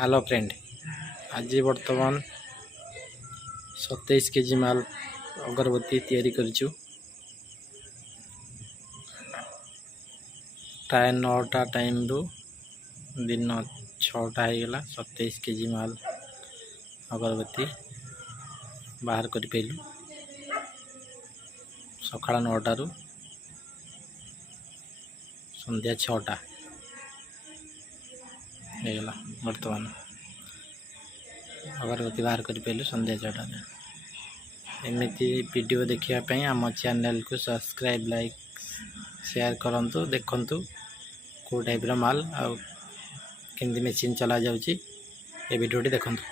Hello friend, आज बर्तमान 27 KG माल अगरबत्ती तैयारी करिछु। प्राय 9टा टाइम रु दिन 6टा होगला। 27 केजी माल अगरबत्ती बाहर कर पाइलु। सकाळ 9टा रु संध्या 6टा होगला। बर्तमान अगरबत्ती बाहर कर पाइलु संध्या 6टा। एमती वीडियो देखापी आम चैनल को सब्सक्राइब लाइक शेयर करंतु। देखंतु को टाइप माल आ केमती मेसीन चला जाउची ए वीडियोटी देखंतु।